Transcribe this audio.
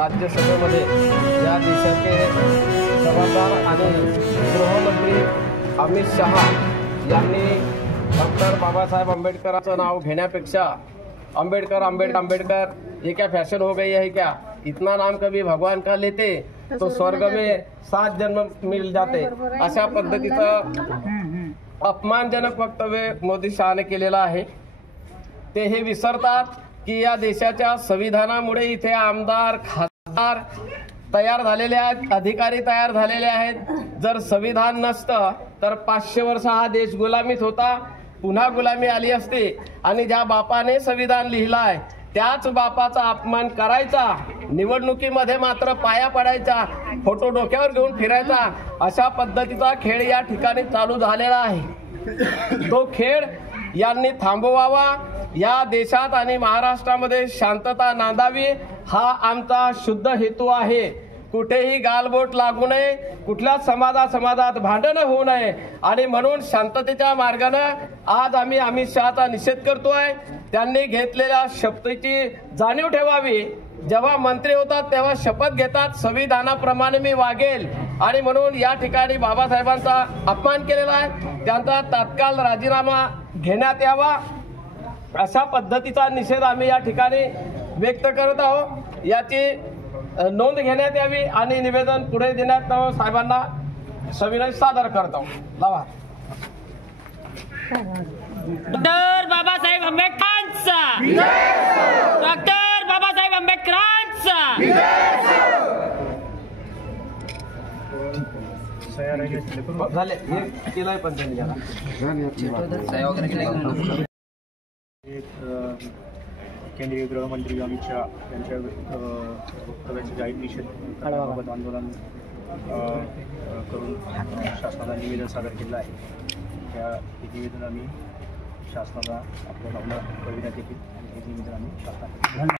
राज्यसभेमध्ये या देशाचे जबाबदार आणि गृहमंत्री अमित शहा यांनी डॉक्टर बाबासाहेब आंबेडकरांचं नाव घेण्यापेक्षा अंबेडकर ये क्या फैशन हो गई है क्या, इतना नाम कभी भगवान का लेते तो स्वर्ग में 7 जन्म मिल जाते, अशा पद्धतीचं अपमानजनक वक्तव्य मोदी शहाने केलेलं आहे। ते हे विसरतात की या देशाच्या संविधानामुळे इथे आमदार खासदार तयार झालेले आहेत, अधिकारी तयार झालेले आहेत। जर संविधान नसतं तर 500 वर्ष हा देश गुलामीत होता, पुन्हा गुलामी आली असती आणि ज्या बापाने संविधान लिहिलाय त्याच बापाचा अपमान करायचा, निवडणुकीमध्ये मात्र पाया पडायचा, फोटो डोक्यावर घेऊन फिरायचा, अशा पद्धतीचा खेळ या ठिकाणी चालू झालेला आहे। तो खेळ यांनी थांबवावा, या देशात आणि महाराष्ट्रामध्ये शांतता नांदावी हा आमचा शुद्ध हेतू आहे। कुठेही गालबोट लागू नये, कुठल्या समाजात भांडण होऊ नये आणि म्हणून शांततेच्या मार्गाने आज आम्ही अमित शहाचा निषेध करतोय। त्यांनी घेतलेल्या शपथेची जाणीव ठेवावी। जेव्हा मंत्री होतात तेव्हा शपथ घेतात संविधानाप्रमाणे मी वागेल आणि म्हणून या ठिकाणी बाबासाहेबांचा अपमान केलेला आहे, त्यांचा तात्काळ राजीनामा घेण्यात यावा, अशा पद्धतीचा निषेध आम्ही या ठिकाणी व्यक्त करत आहोत। याची नोंद घेण्यात यावी आणि निवेदन पुढे देण्यात साहेबांना सविनय सादर करतो। लावा डॉक्टर बाबासाहेब आंबेडकरांचा, डॉक्टर बाबासाहेब आंबेडकरांचा। झाले केलंय पण केंद्रीय गृहमंत्री अमित शहा यांच्या वक्तव्याचे जाहीर निषेध आंदोलन करून शासनाला निवेदन सादर केलं आहे। त्या निवेदन आम्ही शासनाला आपल्या भावना कळविण्यात येतील आणि हे निवेदन आम्ही शासनाला